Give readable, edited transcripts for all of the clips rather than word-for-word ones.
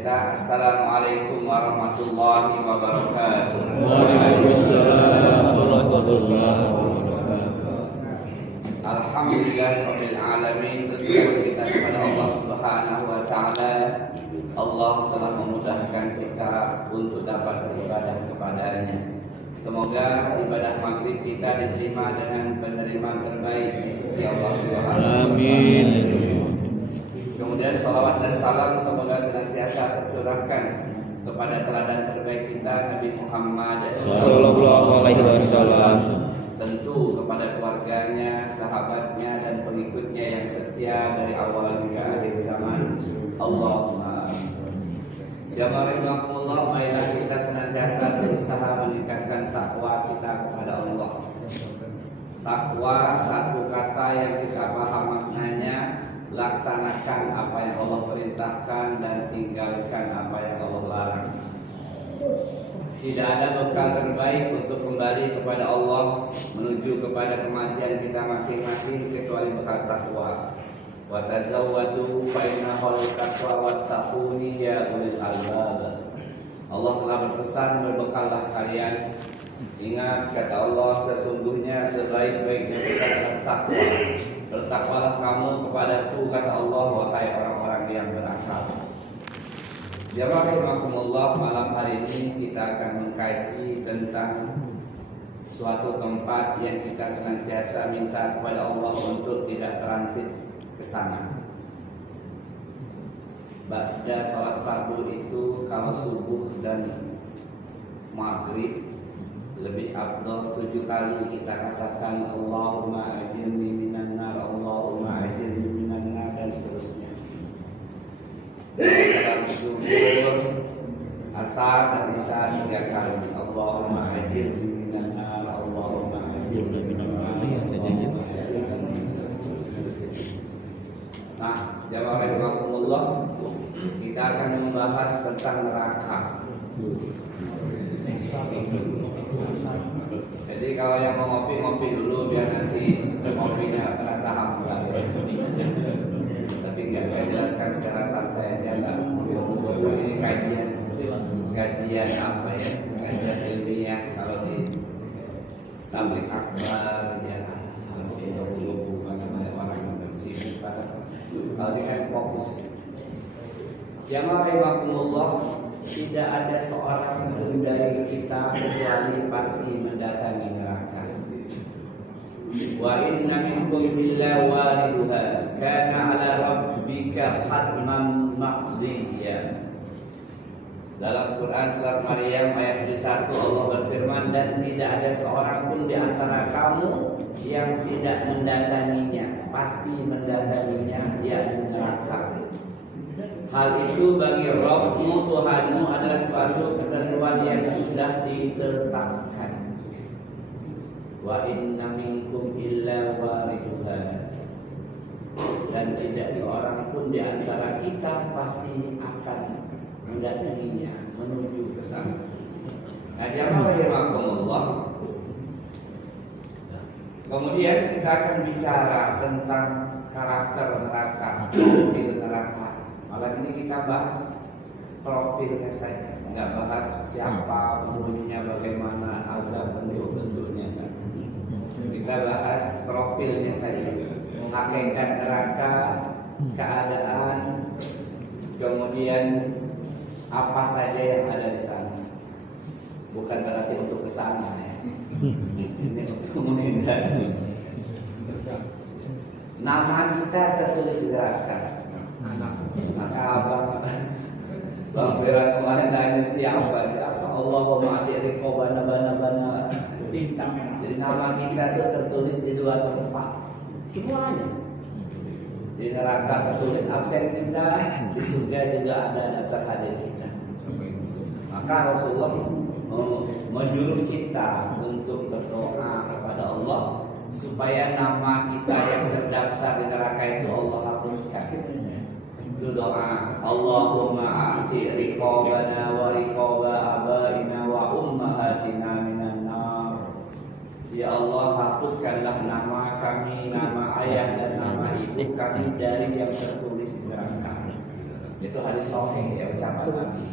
kita. Assalamualaikum warahmatullahi wabarakatuh. Waalaikumsalam warahmatullahi wabarakatuh. Alhamdulillahirabbil alamin. Bersyukur kita kepada Allah Subhanahu wa taala. Allah telah memudahkan kita untuk dapat beribadah kepadanya. Semoga ibadah maghrib kita diterima dengan penerimaan terbaik di sisi Allah Subhanahu wa taala. Amin. Kemudian salawat dan salam semoga senantiasa tercurahkan kepada teladan terbaik kita Nabi Muhammad Sallallahu alaihi wasallam. Tentu kepada keluarganya, sahabatnya dan pengikutnya yang setia dari awal hingga akhir zaman. Allahumma jamaah rahimakumullah, marilah kita senantiasa berusaha meningkatkan takwa kita kepada Allah. Takwa satu kata yang kita paham maknanya, laksanakan apa yang Allah perintahkan dan tinggalkan apa yang Allah larang. Tidak ada bekal terbaik untuk kembali kepada Allah, menuju kepada kematian kita masing-masing kecuali bekal takwa. Wa tazawwadu fa innal taqwa wattaquni ya ulil albab. Allah telah berpesan, berbekallah kalian. Ingat kata Allah, sesungguhnya sebaik-baiknya bekal takwa. Bertakwalah kamu kepadaku, kata Allah, wahai orang-orang yang berakal. Jamaah rahimakumullah, malam hari ini kita akan mengkaji tentang suatu tempat yang kita senantiasa minta kepada Allah untuk tidak transit ke sana. Ba'da salat fardu itu kalau subuh dan maghrib lebih afdal 7 kali kita katakan Allahumma ajirni minan nar, Allahumma ajirni minan nar, dan seterusnya. Salat zuhur, asar dan isya 3 kali Allahumma ajirni minan nar, Allahumma ajirni minan nar. Nah, jamaah rahimakumullah, kita akan membahas tentang neraka. Jadi kalau yang mau ngopi dulu biar nanti ngopinya terasa hambar. Tapi enggak, saya jelaskan secara santai aja, enggak ngobrol-ngobrol. Ini kajian apa ya? Kajian ilmiah. Kalau di tablik akbar ya harus ngobrol-ngobrol karena banyak orang yang sibuk. Kalau ini kan fokus. Jamaah rahimakumullah, tidak ada seorang pun dari kita kecuali pasti mendatangi neraka. Wa inna minkum illa wariduha kana ala rabbika khatman maqdiyya. Dalam Quran surat Maryam ayat 21 Allah berfirman, dan tidak ada seorang pun di antara kamu yang tidak mendatanginya, pasti mendatanginya, yaitu neraka. Hal itu bagi Rabbmu, Tuhanmu, adalah suatu ketentuan yang sudah ditetapkan. Wa inna minkum illa wariduha. Dan tidak seorang pun di antara kita pasti akan mendatanginya, menuju ke sana. Nah, jamaah rahimakumullah, kemudian kita akan bicara tentang karakter neraka, profil neraka. Malam ini kita bahas profilnya saja, nggak bahas siapa penghuninya, bagaimana azab bentuk-bentuknya. Kita bahas profilnya saja, hakikat neraka, keadaan, kemudian apa saja yang ada di sana. Bukan berarti untuk ke sana ya. Ini untuk menghindari. Nama kita tertulis di neraka. Maka Bang Firan kemarin tanya itu apa? Allahumma ati riqabana bana. Jadi nama kita itu tertulis di 2 tempat. Semuanya. Di neraka tertulis absen kita, di surga juga ada daftar hadir kita. Maka Rasulullah menyuruh kita untuk berdoa kepada Allah supaya nama kita yang terdaftar di neraka itu Allah hapuskan. Itu doa, Allahumma a'ti riqabana wa riqaba abaina wa ummahatina minan nar. Ya Allah, hapuskanlah nama kami, nama ayah dan nama ibu kami dari yang tertulis di neraka. Itu hadis sahih ya, ucapan Nabi.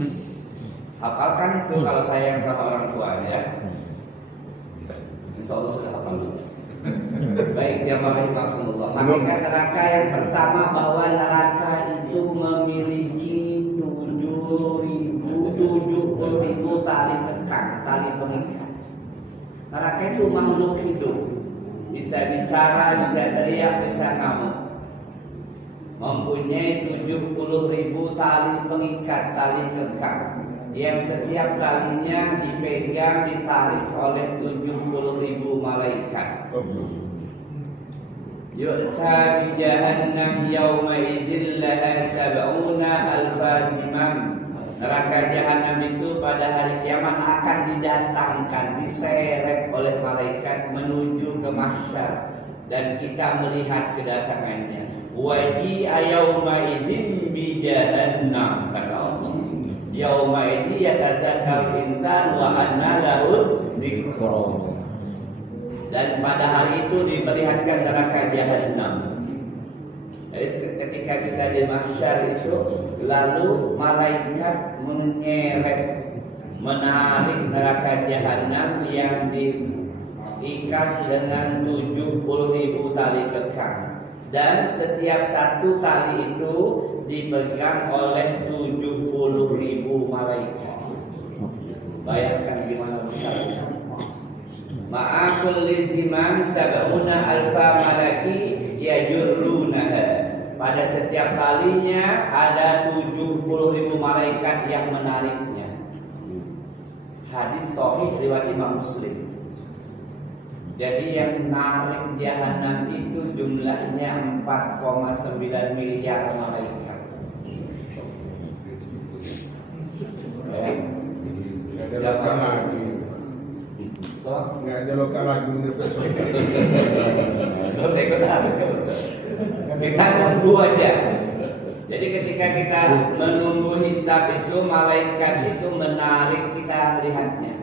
Hafalkan itu kalau sayang sama orang tua ya. Insya Allah sudah hafal semua. Baik, jamaah rahimakumullah. Hakikat neraka yang pertama bahwa neraka itu memiliki 70.000 tali kekang, tali pengikat. Neraka itu makhluk hidup, bisa bicara, bisa teriak, bisa ngamuk. Mempunyai 70.000 tali pengikat, tali kekang, yang setiap talinya dipegang, ditarik oleh 70.000 malaikat. Yu'ta bi jahannam yawma idzin laha sab'una alfa zimam. Neraka jahanam itu pada hari kiamat akan didatangkan, diseret oleh malaikat menuju ke mahsyar, dan kita melihat kedatangannya. Waji'a yawma idzin bi jahannam, kata Allah. Yauma idzi yatazakkarul insan wa anna lahu dzikra. Dan pada hari itu diperlihatkan neraka jahanam. Jadi ketika kita di mahsyar itu, lalu malaikat menyeret, menarik neraka jahanam yang diikat dengan 70.000 tali kekang, dan setiap satu tali itu dipegang oleh 70.000 malaikat. Bayangkan gimana besarnya. Ma'akul lizimam sab'una alfa malaki yajurrunaha. Pada setiap talinya ada 70.000 malaikat yang menariknya. Hadis sahih riwayat Imam Muslim. Jadi yang narik jahanam itu jumlahnya 4,9 miliar malaikat. Nggak ada lokal lagi. Nggak ada lokal lagi menurut saya. Nggak usah ikut narik, nggak usah. Kita nunggu aja. Jadi ketika kita menunggu hisab itu, malaikat itu menarik kita melihatnya.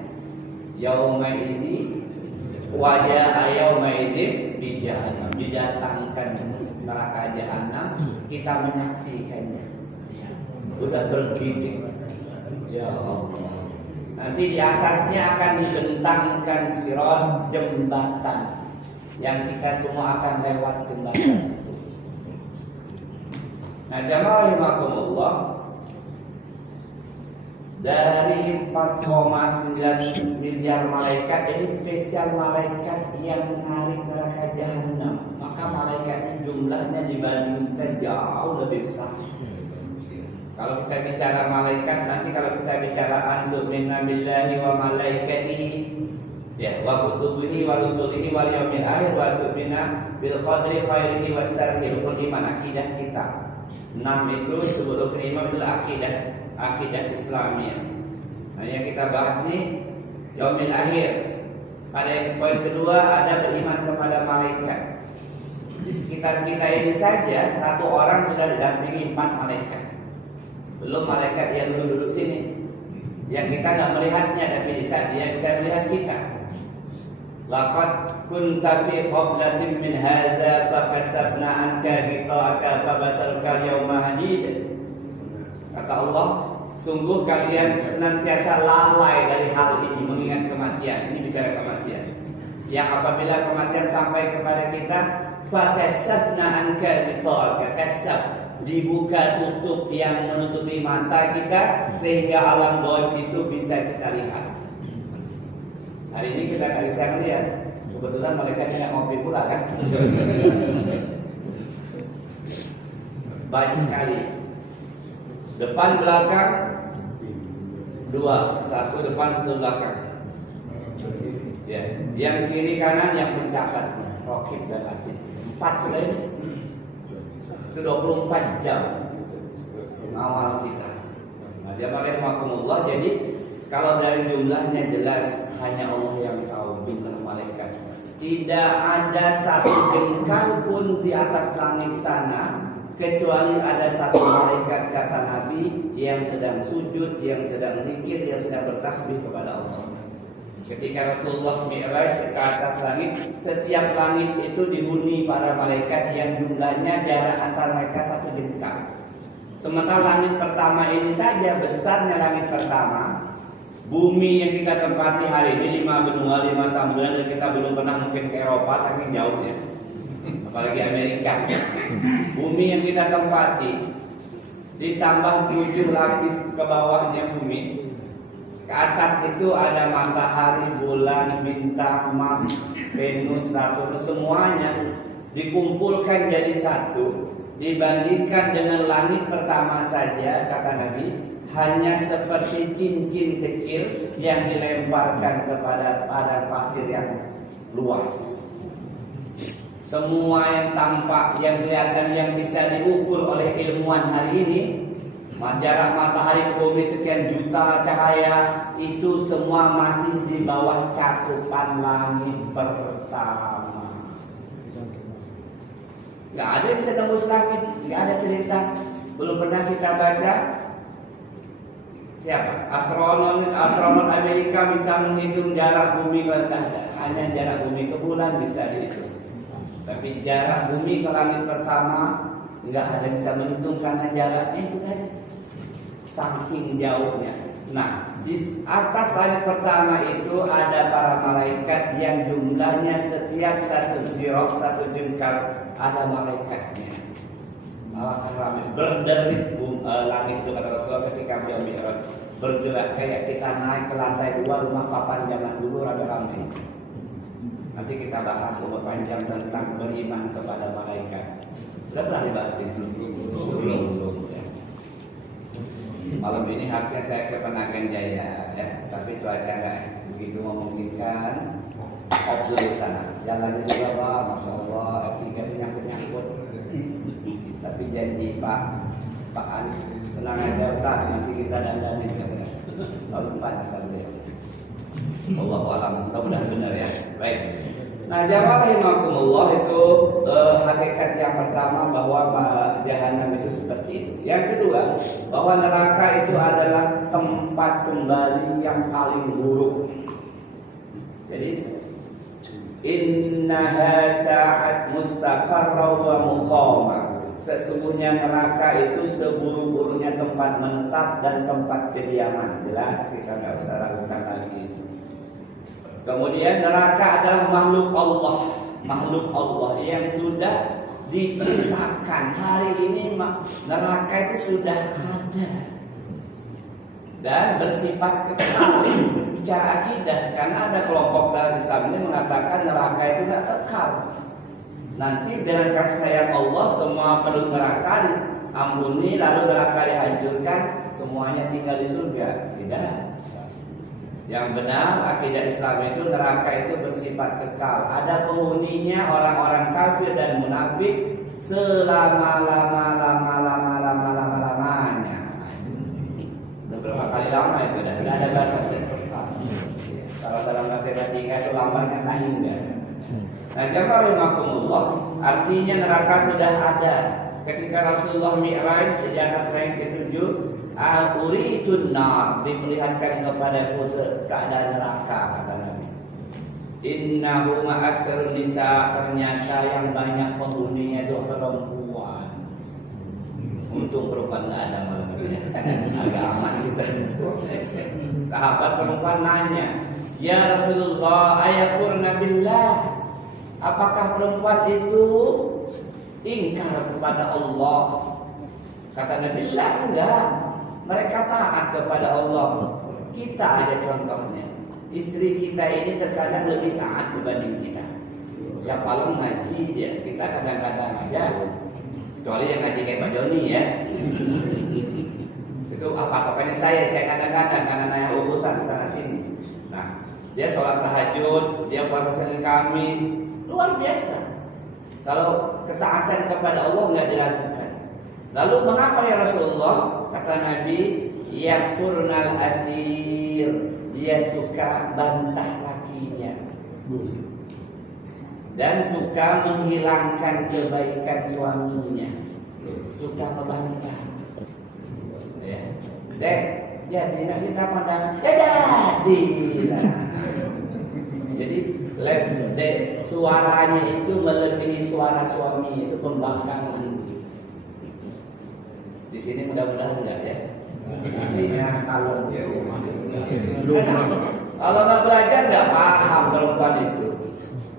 Yauma izi wajah yauma izin di jahanam, didatangkan neraka jahanam, kita menyaksikannya. Udah bergidik. Ya Allah. Nanti di atasnya akan dibentangkan sirat, jembatan, yang kita semua akan lewat jembatan itu. Nah, jamaah rahimakumullah, dari 4,9 miliar malaikat, ini spesial malaikat yang menarik neraka jahanam. Maka malaikatnya jumlahnya dibanding kita jauh lebih besar. Kalau kita bicara malaikat, nanti kalau kita bicara antum minna billahi wa malaikatihi, ya, wa kutubihi wa rusulihi wal yaumil akhir wa tu'mina bil qadri khairihi was syarrihi, rukun iman akidah kita. 6 itu disebut rukun iman bil akidah Islamiyah. Nah, yang kita bahas nih yaumil akhir. Pada poin kedua ada beriman kepada malaikat. Di sekitar kita ini saja satu orang sudah didampingi 4 malaikat. Belum malaikat yang duduk sini, yang kita nggak melihatnya, tapi di saat dia bisa melihat kita. Laqad kunta fi qablatin min hadza fakasabna anka ghita'aka fabasarka al-yawma hadid. Kata Allah, sungguh kalian senantiasa lalai dari hal ini, mengingat kematian. Ini bicara kematian. Yang apabila kematian sampai kepada kita, fakasabna anka ghita'aka, kasab, dibuka tutup yang menutupi mata kita sehingga alam gaib itu bisa kita lihat. Hari ini kita nggak bisa melihat. Kebetulan mereka tidak ngopi pula kan. Banyak sekali. Depan belakang 2, 1 depan 1 belakang. Ya, yang kiri kanan yang mencatatnya, rokib dan atid. 4 sudah ini. Itu 24 jam awal kita. Nah, jamaah rahimakumullah, jadi kalau dari jumlahnya jelas hanya Allah yang tahu jumlah malaikat. Tidak ada satu jengkal pun di atas langit sana kecuali ada satu malaikat, kata Nabi, yang sedang sujud, yang sedang zikir, yang sedang bertasbih kepada Allah. Ketika Rasulullah Mi'raj ke atas langit, setiap langit itu dihuni para malaikat yang jumlahnya jarak antara mereka 1 jengkal. Sementara langit pertama ini saja besarnya langit pertama. Bumi yang kita tempati hari ini 5 benua, 5 samudra, dan kita belum pernah mungkin ke Eropa saking jauhnya. Apalagi Amerika. Bumi yang kita tempati ditambah 7 lapis ke bawahnya bumi. Ke atas itu ada matahari, bulan, bintang, Mars, Venus, Saturnus, semuanya dikumpulkan jadi satu. Dibandingkan dengan langit pertama saja, kata Nabi, hanya seperti cincin kecil yang dilemparkan kepada padang pasir yang luas. Semua yang tampak, yang kelihatan, yang bisa diukur oleh ilmuwan hari ini, jarak matahari ke bumi sekian juta cahaya, itu semua masih di bawah cakupan langit pertama. Gak ada yang bisa tembus langit, gak ada cerita. Belum pernah kita baca. Siapa? Astronot Amerika bisa menghitung jarak bumi ke hanya jarak bumi ke bulan bisa dihitung. Tapi jarak bumi ke langit pertama nggak ada yang bisa menghitung karena jaraknya itu tadi saking jauhnya. Nah, di atas langit pertama itu ada para malaikat yang jumlahnya setiap satu zirok, satu jengkal ada malaikatnya. Malah ramai berderit langit itu kata Rasulullah ketika beliau Mi'raj, bergerak kayak kita naik ke lantai 2 rumah papan zaman dulu ramai. Nanti kita bahas umur panjang tentang beriman kepada malaikat. Sudah pernah dibahas belum ya. Malam ini harusnya saya ke Penagan Jaya ya, tapi cuaca nggak begitu memungkinkan. Off dulu sana. Jalannya juga Pak, Masya Allah, F3 itu nyangkut. Tapi janji Pak An, tenang aja Ustaz, nanti kita dandanin tahun depan akan lihat. Allahu a'lam, mudah-mudahan benar ya. Baik. Nah, jawab rahimakumullah itu hakikat yang pertama bahwa jahanam itu seperti itu. Yang kedua, bahwa neraka itu adalah tempat kembali yang paling buruk. Jadi innaha sa'at mustaqarra wa muqama. Sesungguhnya neraka itu seburuk-buruknya tempat menetap dan tempat kediaman. Jelas, kita nggak usah ragukan lagi. Kemudian neraka adalah makhluk Allah yang sudah diciptakan. Hari ini neraka itu sudah ada dan bersifat kekal. Bicara akidah, karena ada kelompok dalam Islam ini mengatakan neraka itu nggak kekal. Nanti dengan kasih sayang Allah semua penduduk neraka diampuni, lalu neraka dihancurkan, semuanya tinggal di surga. Tidak. Yang benar akidah Islam itu neraka itu bersifat kekal. Ada penghuninya orang-orang kafir dan munafik selama-lamanya. Sudah berapa kali lama itu? Tidak ada batasnya. Kalau dalam matematika itu lamanya tak hingga. Nah, jamaah rahimakumullah, artinya neraka sudah ada. Ketika Rasulullah Mi'raj di atas langit ke-7, uritun nar, diperlihatkan kepada keadaan neraka, kata Nabi. Innahu ma'aksarun nisa, ternyata yang banyak penghuninya itu perempuan. Untung perempuan tidak ada malam ini, agak aman kita. Sahabat perempuan nanya, ya Rasulullah, ayakurna billah, apakah perempuan itu ingkar kepada Allah? Kata Nabi, enggak. Mereka taat kepada Allah. Kita ada contohnya. Istri kita ini terkadang lebih taat dibanding kita. Yang paling ngaji dia, kita kadang-kadang aja. Kecuali yang ngaji kayak Pak Joni ya. Itu apa tokannya saya kadang-kadang karena nanya urusan sana sini. Nah, dia sholat tahajud, dia puasa Senin Kamis, luar biasa. Kalau ketaatan kepada Allah nggak diragukan. Lalu mengapa ya Rasulullah? Kata Nabi, yakfurnal asir, dia suka bantah lakinya dan suka menghilangkan kebaikan suaminya, suka membantah. Ya, jadi kita pandang, jadi. Jadi suaranya itu melebihi suara suami, itu pembangkangan. Di sini mudah-mudahan enggak ya. Istrinya kalon semua. Kalau nggak belajar nggak paham perempuan itu.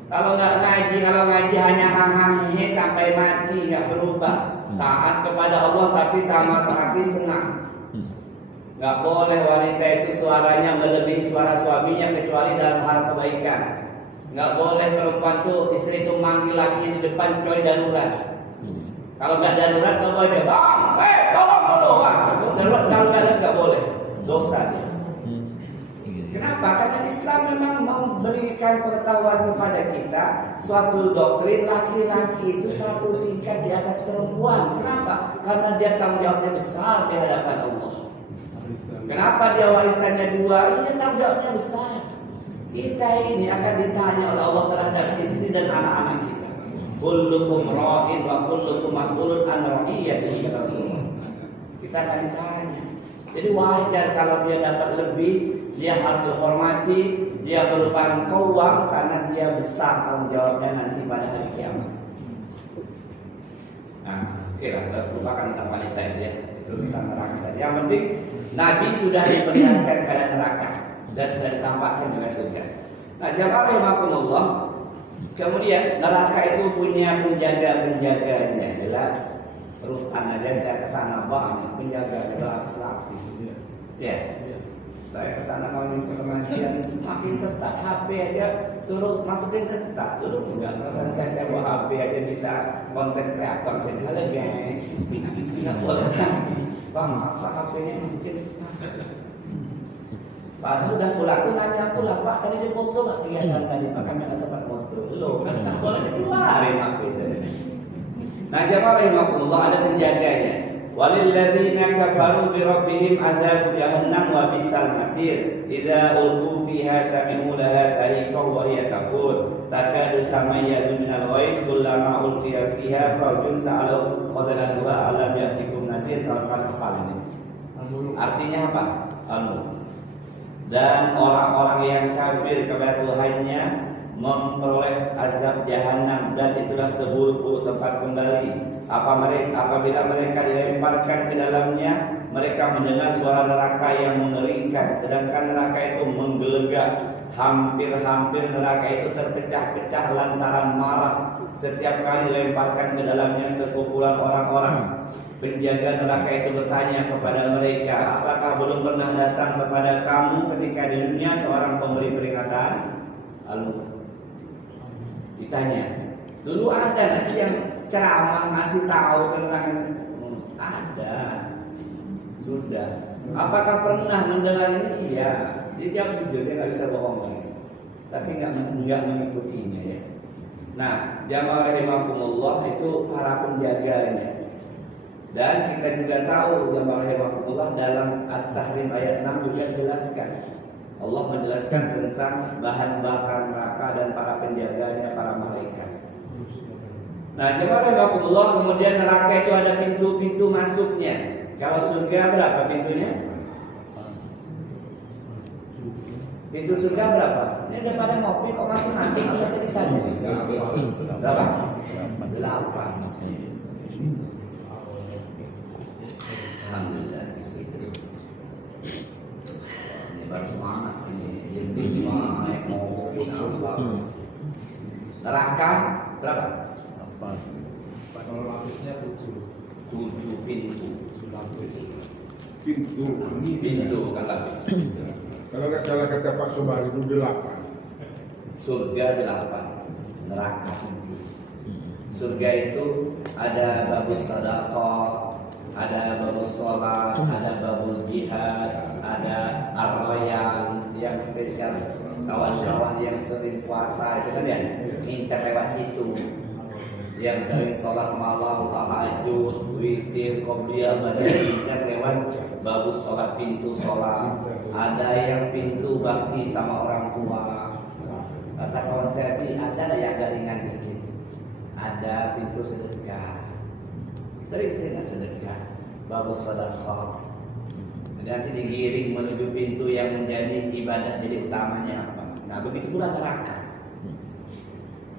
Kalau ngaji hanya hahaha sampai mati nggak berubah. Taat kepada Allah tapi sama sekali senang. Nggak boleh wanita itu suaranya melebihi suara suaminya kecuali dalam hal kebaikan. Nggak boleh perempuan tuh istri itu manggil lakinya di depan kecuali darurat. Kalau nggak darurat nggak boleh dia bang, tolong dulu, darurat nggak boleh, dosa dia. Kenapa? Karena Islam memang memberikan pengetahuan kepada kita suatu doktrin laki-laki itu satu tingkat di atas perempuan. Kenapa? Karena dia tanggung jawabnya besar di hadapan Allah. Kenapa dia warisannya 2? Iya, tanggung jawabnya besar. Kita ini akan ditanya oleh Allah terhadap istri dan anak-anak kita. Kullukum ra'in wa kullukum mas'ulun an ra'iyatihi, kata Rasulullah. Kita akan ditanya. Jadi wajar kalau dia dapat lebih, dia harus dihormati, dia berupa keuang karena dia besar tanggung jawabnya nanti pada hari kiamat. Nah, oke lah, lupakan tentang wanita ya, itu tentang neraka tadi. Yang penting Nabi sudah diperlihatkan keadaan neraka dan sudah ditampakkan juga surga. Nah, jamaah rahimakumullah, kemudian neraka itu punya penjaga-penjaganya, jelas. Rutan aja saya kesana banyak penjaga berlapis-lapis. Ya. Saya kesana kalau ngisi pengajian makin ketat, HP aja suruh masukin ke tas dulu enggak. Perasaan saya bawa HP aja bisa konten kreator. Saya bilang, halo guys, nggak boleh bang, apa HP-nya masukin ke tas? Padahal udah pulang tuh nanya pula, Pak tadi di foto nggak kelihatan tadi Pak, kami nggak sempat foto. Loh kan nggak boleh dikeluarin HP saya. Nah jamaah rahimakumullah, ada penjaganya. Walilladzina kafaru bi rabbihim adzabu jahannam wa bi'sal masir. Idza ulqu fiha sami'u laha sahiqan wa hiya tafur. Takadu tamayyazu minal ghaiz kullama ulqiya fiha fawjun sa'alahu khazanatuha alam ya'tikum nazir. Kalau hafal ini. Artinya apa? Dan orang-orang yang kafir kepada Tuhannya memperoleh azab jahanam dan itulah seburuk-buruk tempat kembali. Apabila mereka dilemparkan ke dalamnya, mereka mendengar suara neraka yang mengerikan, sedangkan neraka itu menggelegak. Hampir-hampir neraka itu terpecah-pecah lantaran marah setiap kali dilemparkan ke dalamnya sekumpulan orang-orang. Penjaga neraka itu bertanya kepada mereka, apakah belum pernah datang kepada kamu ketika di dunia seorang pemberi peringatan? Ditanya, dulu ada nggak sih yang ceramah ngasih tahu tentang ada, sudah. Apakah pernah mendengar ini? Iya. Dia jujur, dia nggak bisa bohong lagi. Tapi nggak mengikutinya ya. Nah, jamaah rahimakumullah itu para penjaganya. Dan kita juga tahu jamaah rahimakumullah dalam At-Tahrim ayat 6 juga jelaskan. Allah menjelaskan tentang bahan bakar neraka dan para penjaganya, para malaikat. Nah, jemaah rahimakumullah, kemudian neraka itu ada pintu-pintu masuknya. Kalau surga berapa pintunya? Pintu surga berapa? Ini udah pada ngopi kok masih nanti apa ceritanya? Berapa? 8. Alhamdulillah. Ini baru semangat ini. Jadi naik mau neraka berapa? Kalau lapisnya 7 pintu. Pintu bukan lapis. Kalau nggak salah kata Pak Sobari itu 8. Surga 8, neraka 7. Surga itu ada babus sedekah, ada babus sholat, ada babul jihad, ada ar-rayyan yang spesial. Kawan-kawan yang sering puasa itu kan ya ngincar lewat situ. Yang sering sholat malam, tahajud, witir, qobliyah, baca incar lewat babus sholat, pintu sholat. Ada yang pintu bakti sama orang tua. Kata kawan saya, ada yang agak ringan dikit. Ada pintu sedekah. Sering saya nggak sedekah, babus sedekah. Nanti digiring menuju pintu yang menjadi ibadah jadi utamanya apa? Nah begitu pula neraka.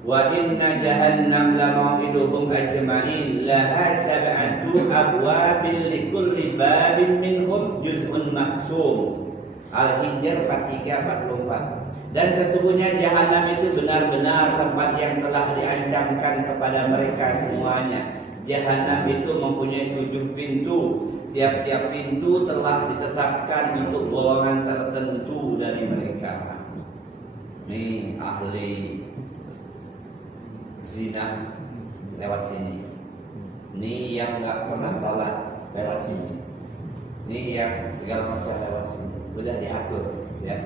Wa inna jahannam la mau'iduhum ajma'in laha sab'atu abwabin likulli babin minhum juz'un maksum. Al-Hijr 43-44. Dan sesungguhnya jahanam itu benar-benar tempat yang telah diancamkan kepada mereka semuanya. Jahanam itu mempunyai 7 pintu. Tiap-tiap pintu telah ditetapkan untuk golongan tertentu dari mereka. Nih ahli zina lewat sini. Nih yang nggak pernah sholat lewat sini. Nih yang segala macam lewat sini. Udah diatur, ya.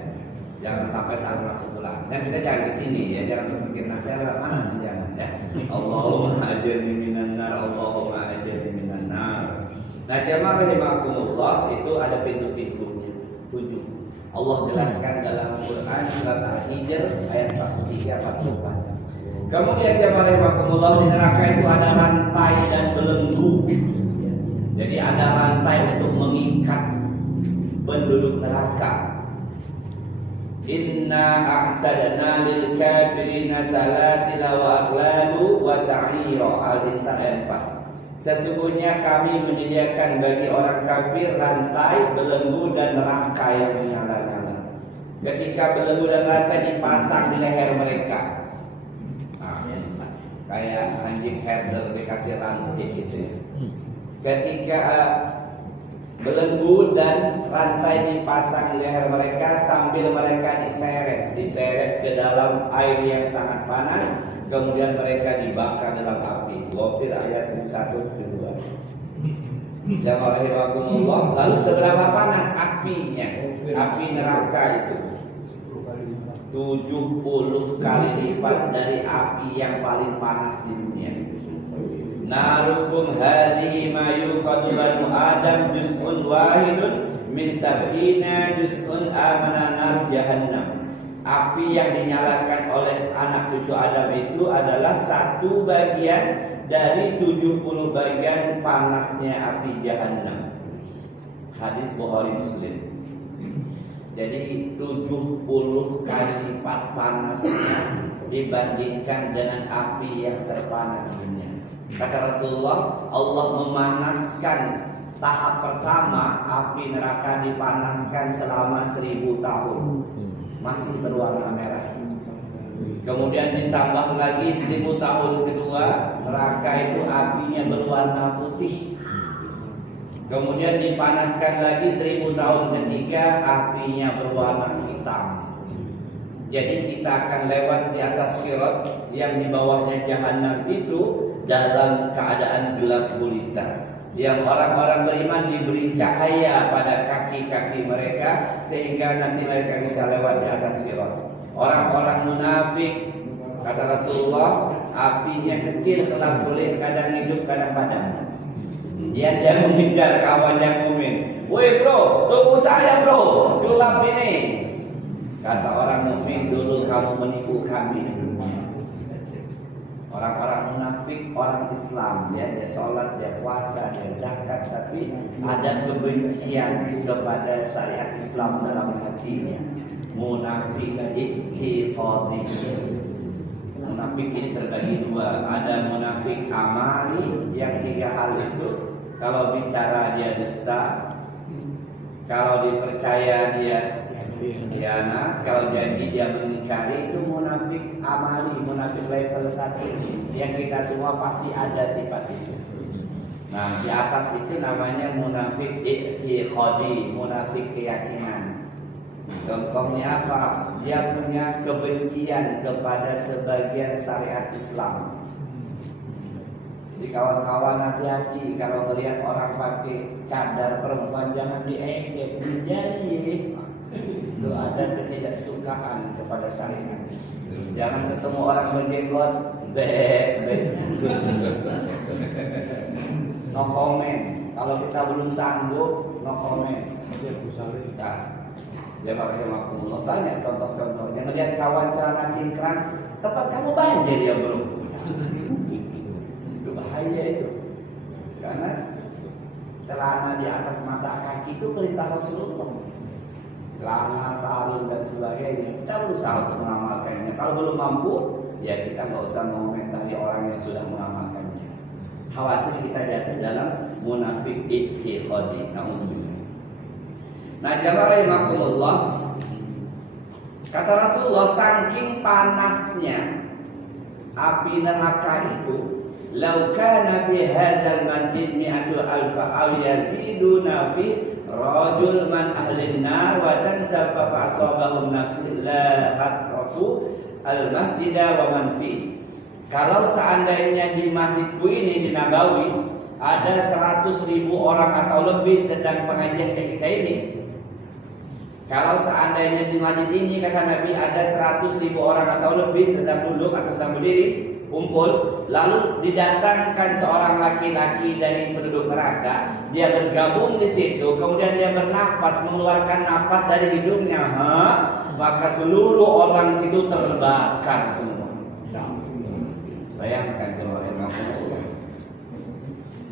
Jangan sampai saat masuk pulang. Dan kita jangan ke sini, ya. Jangan berpikir nasihat lewat mana, jangan, ya. Allahumma ajirni minan nar, Allahumma ajirni minan nar. Nah, jamaah rahimakumullah, itu ada pintu-pintunya 7. Allah jelaskan dalam Quran surat Al-Hijr ayat 43-44. Kemudian jamaah rahimakumullah, di neraka itu ada rantai dan belenggu. Jadi ada rantai untuk mengikat penduduk neraka. Inna a'tadna lil kafirina salasila wa aghlalu wa sa'ira. Al-Insan ayat 4. Sesungguhnya kami menyediakan bagi orang kafir rantai, belenggu dan neraka yang menyala-nyala. Ketika belenggu dan rantai dipasang di leher mereka, kayak anjing herder dikasih rantai gitu ya. Ketika belenggu dan rantai dipasang di leher mereka sambil mereka diseret ke dalam air yang sangat panas, kemudian mereka dibakar dalam api. Ghafir ayat 172. Jamaah rahimakumullah, lalu seberapa panas apinya? Api neraka itu 70 kali lipat dari api yang paling panas di dunia. Narukum hadhihi ma yuqadu banu Adam juz'un wahidun min sab'ina juz'un amana nar jahannam. Api yang dinyalakan oleh anak cucu Adam itu adalah 1 bagian dari 70 bagian panasnya api jahannam. Hadis Bukhari Muslim. Jadi 70 kali lipat panasnya dibandingkan dengan api yang terpanas di dunia. Kata Rasulullah, Allah memanaskan tahap pertama, api neraka dipanaskan selama 1000 tahun, masih berwarna merah. Kemudian ditambah lagi 1000 tahun kedua, neraka itu apinya berwarna putih. Kemudian dipanaskan lagi 1000 tahun ketiga, apinya berwarna hitam. Jadi kita akan lewat di atas sirat yang di bawahnya jahanam itu dalam keadaan gelap gulita. Yang orang-orang beriman diberi cahaya pada kaki-kaki mereka sehingga nanti mereka bisa lewat di atas sirat. Orang-orang munafik, kata Rasulullah, apinya kecil, gelap kulit, kadang hidup, kadang padam. Dia mengejar kawan yang mukmin. Woi bro, tunggu saya bro, gelap ini. Kata orang mukmin, dulu kamu menipu kami di dunia. Orang-orang munafik, orang Islam, ya, dia sholat, dia puasa, dia zakat, tapi ada kebencian kepada syariat Islam dalam hatinya. Munafik i'tiqadi. Munafik ini terbagi 2. Ada munafik amali, yang 3 hal itu. Kalau bicara dia dusta, kalau dipercaya dia khianat, kalau janji dia mengingkari. Itu munafik amali, munafik level 1 yang kita semua pasti ada sifat itu. Nah, di atas itu namanya munafik i'tiqadi, munafik keyakinan. Contohnya apa? Dia punya kebencian kepada sebagian syariat Islam. Jadi kawan-kawan hati-hati kalau melihat orang pakai cadar perempuan, jangan diejek, dijadi. Itu ada ketidaksukaan kepada syariat. Jangan ketemu orang berjenggot, no comment. Kalau kita belum sanggup, no comment. Nah, jamaah rahimakumullah, banyak contoh-contohnya. Ngelihat kawan celana cingkrang, tempat kamu banjir ya bro. Itu bahaya itu. Karena celana di atas mata kaki itu perintah Rasulullah. celana, sarung dan sebagainya. Kita berusaha untuk mengamalkannya. Kalau belum mampu, ya kita nggak usah mengomentari orang yang sudah mengamalkannya. Khawatir kita jatuh dalam munafik i'tiqadi. Nauzubillah. Nah, jamaah rahimakumullah, kata Rasulullah, saking panasnya api neraka itu, "Lau kana fi hadzal masjid mi'atu alfa aw yaziduna fi rajul man ahlin nar wa tansafa fa asabahum nafsi la hatraqu al masjida wa man fi." Kalau seandainya di masjidku ini di Nabawi ada 100.000 orang atau lebih sedang pengajian kayak kita ini, kalau seandainya di masjid ini kata Nabi ada 100.000 orang atau lebih sedang duduk atau sedang berdiri kumpul, lalu didatangkan seorang laki-laki dari penduduk neraka, dia bergabung di situ, kemudian dia bernapas, mengeluarkan napas dari hidungnya, maka seluruh orang situ terbakar semua. Bayangkan kalau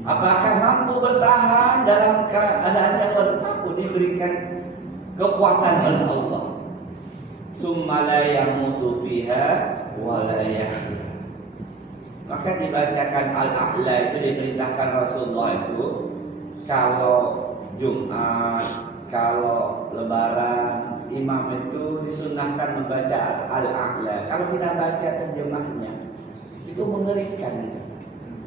apakah mampu bertahan dalam keadaan yang mampu diberikan kekuatan oleh Allah. Summa la yamutu fiha wa la yahya. Maka dibacakan Al-A'la itu diperintahkan Rasulullah itu kalau Jumat, kalau Lebaran, imam itu disunahkan membaca Al-A'la. Kalau kita baca terjemahnya itu mengerikan.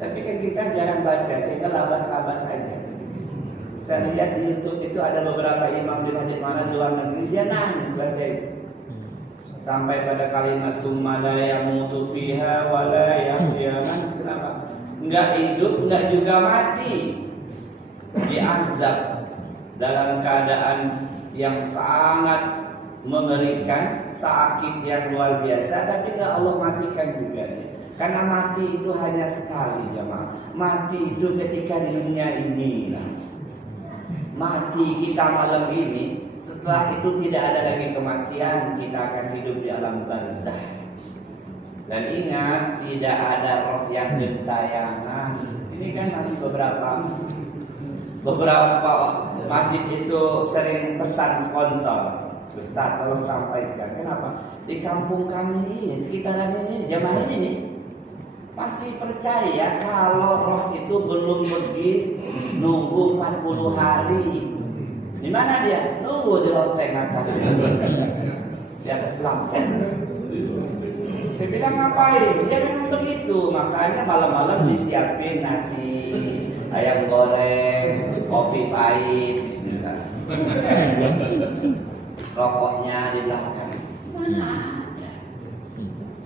Tapi kan kita jarang baca, sehingga labas-labas saja. Saya lihat di YouTube itu ada beberapa imam di masjid mana di luar negeri, dia nangis baca itu. Sampai pada kalimat summa la yamutu fiha wa la yahya. Nangis kenapa? Enggak hidup, enggak juga mati. Diazab dalam keadaan yang sangat mengerikan, sakit yang luar biasa, tapi enggak Allah matikan juga. Karena mati itu hanya sekali, jemaah. Mati itu ketika di dunia ini lah. Mati kita malam ini, setelah itu tidak ada lagi kematian, kita akan hidup di alam barzah. Dan ingat, tidak ada roh yang gentayangan. Ini kan masih beberapa masjid itu sering pesan sponsor. Ustaz tolong sampaikan. Kenapa? Di kampung kami ini, sekitaran ini, jamaah ini masih percaya kalau roh itu belum pergi, nunggu 40 hari. Di mana dia? Nunggu di loteng atas, di atas pelapon. Saya bilang ngapain? Ya memang begitu. Makanya malam-malam disiapin nasi, ayam goreng, kopi pahit, bismillah. Rokoknya di belakang. Mana?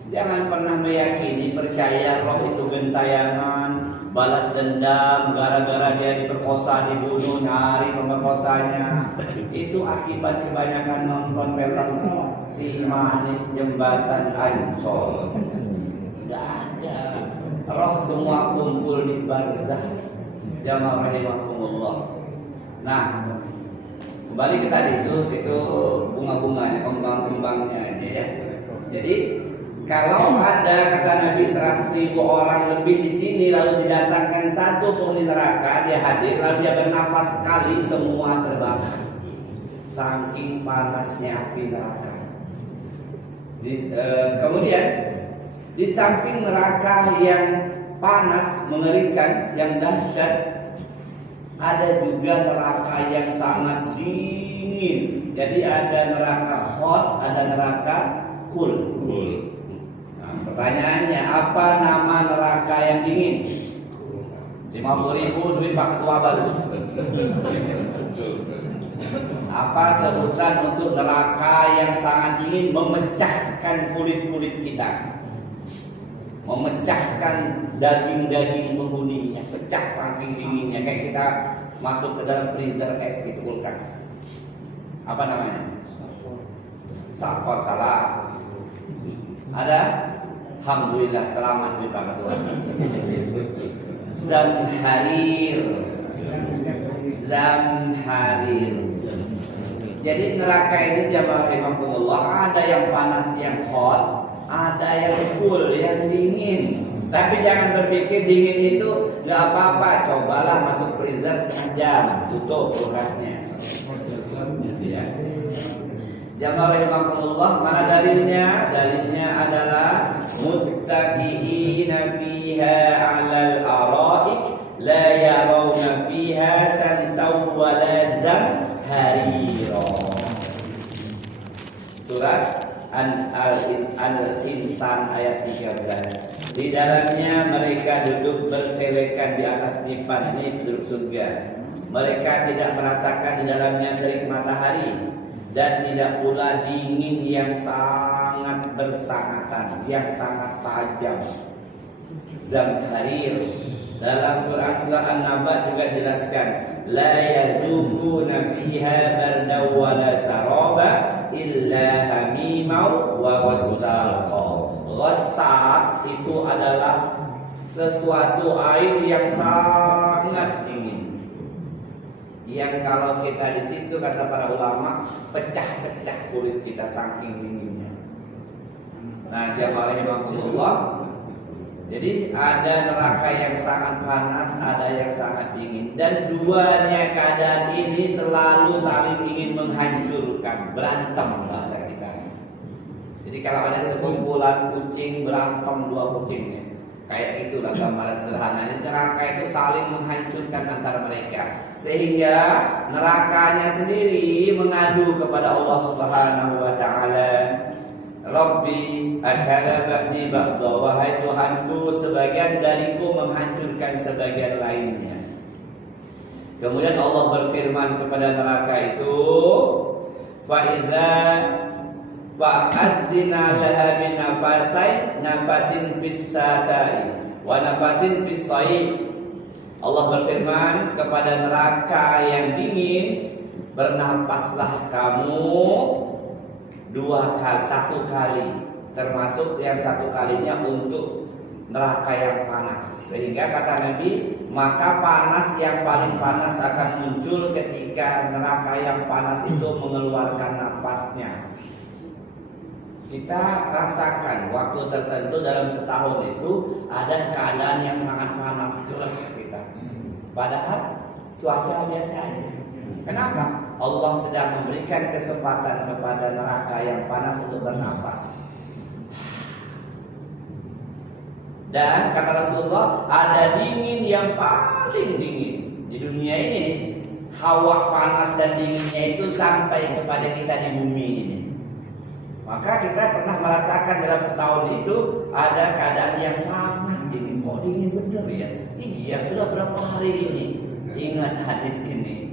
Jangan pernah meyakini, percaya roh itu gentayangan, balas dendam gara-gara dia diperkosa, dibunuh, nyari pemerkosanya. Itu akibat kebanyakan nonton film Si Manis Jembatan Ancol. Tidak ada. Roh semua kumpul di barzah. Jamaah rahimakumullah. Nah, kembali ke tadi itu bunga-bunganya, kembang-kembangnya aja ya. Jadi kalau ada kata Nabi 100.000 orang lebih di sini, lalu didatangkan satu penghuni neraka, dia hadir, lalu dia bernapas sekali, semua terbakar. Saking panasnya api neraka. Kemudian di samping neraka yang panas, mengerikan, yang dahsyat, ada juga neraka yang sangat dingin. Jadi ada neraka hot, ada neraka cool. Pertanyaannya, apa nama neraka yang dingin? 50.000 duit Pak Ketua baru. Apa sebutan untuk neraka yang sangat dingin, memecahkan kulit-kulit kita, memecahkan daging-daging penghuninya, pecah saking dinginnya, kayak kita masuk ke dalam freezer es gitu, kulkas. Apa namanya? Sakor, salah. Ada? Alhamdulillah, selamat di Pak Ketua. Zamharir. Jadi neraka ini jamaah rahimakumullah, ada yang panas, yang hot, ada yang cool, yang dingin. Tapi jangan berpikir dingin itu nggak apa-apa. Cobalah masuk freezer setengah jam, tutup kulkasnya. Ya. Jamaah rahimakumullah, mana dalilnya? Dalilnya adalah muttaqiina fiha 'alal ara'ik la yarawna fiha samsaw wa la zamharira. Surat Al-Insan ayat 13. Di dalamnya mereka duduk bertelekan di atas dipan, ini penduduk surga. Mereka tidak merasakan di dalamnya terik matahari dan tidak pula dingin yang sangat bersangatan, yang sangat tajam. Zamharir. Dalam Quran surah An-Naba juga dijelaskan, la yazuquna fiha bardaw wa la saraba illa hamimau wa wassaqa. Ghassaq itu adalah sesuatu air yang sangat dingin, yang kalau kita di situ kata para ulama pecah-pecah kulit kita saking dinginnya. Nah, jamaah rahimakumullah, jadi ada neraka yang sangat panas, ada yang sangat dingin, dan duanya keadaan ini selalu saling ingin menghancurkan, berantem bahasa kita. Jadi kalau ada sekumpulan kucing berantem dua kucingnya, kayak itulah gambaran sederhananya. Neraka itu saling menghancurkan antara mereka, sehingga nerakanya sendiri mengadu kepada Allah Subhanahu wa taala, Rabbi akala ba'di ba'da, wahai Tuhanku, sebagian dariku menghancurkan sebagian lainnya. Kemudian Allah berfirman kepada neraka itu, fa idza fa'azzina laha min nafasin fis satai wa nafasin fis saif. Allah berfirman kepada neraka yang dingin, bernapaslah kamu satu kali, termasuk yang satu kalinya untuk neraka yang panas. Sehingga kata Nabi, maka panas yang paling panas akan muncul ketika neraka yang panas itu mengeluarkan napasnya. Kita rasakan waktu tertentu dalam setahun itu ada keadaan yang sangat panas, gerah kita. Padahal cuaca biasa aja. Kenapa? Allah sedang memberikan kesempatan kepada neraka yang panas untuk bernapas. Dan kata Rasulullah, ada dingin yang paling dingin di dunia ini. Hawa panas dan dinginnya itu sampai kepada kita di bumi ini. Maka kita pernah merasakan dalam setahun itu ada keadaan yang sangat dingin. Kok dingin bener ya? Iya, sudah berapa hari ini? Ingat hadis ini.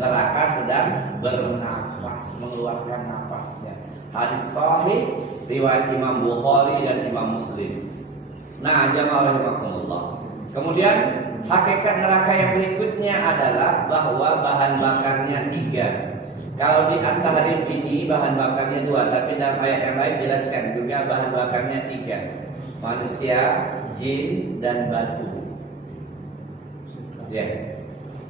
Neraka sedang bernapas, mengeluarkan napasnya. Hadis sahih riwayat Imam Bukhari dan Imam Muslim. Nah, jamaah rahimakumullah. Kemudian hakikat neraka yang berikutnya adalah bahwa bahan bakarnya 3. Kalau di At-Tahrim ini bahan bakarnya 2, tapi dalam ayat yang lain jelaskan juga bahan bakarnya 3. Manusia, jin, dan batu. Ya.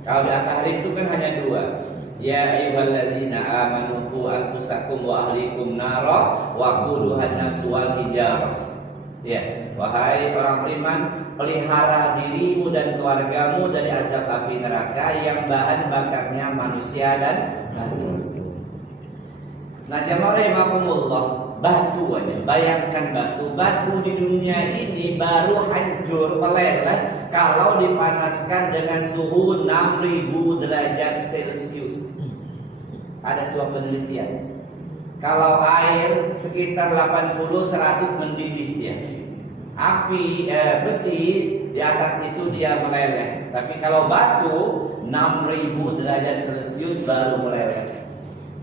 Kalau di At-Tahrim itu kan hanya 2. Ya ayyuhallazina amanu qu anfusakum wa ahlikum nara wa quduhan nas wal hijarah. Ya, wahai orang beriman, pelihara dirimu dan keluargamu dari azab api neraka yang bahan bakarnya manusia dan batu. Nah, jamaah rahimakumullah, batu aja, bayangkan batu di dunia ini baru hancur meleleh kalau dipanaskan dengan suhu 6000 derajat Celcius. Ada sebuah penelitian, kalau air sekitar 80-100 mendidih dia. Api besi di atas itu dia meleleh. Tapi kalau batu 6000 derajat Celcius baru meleleh.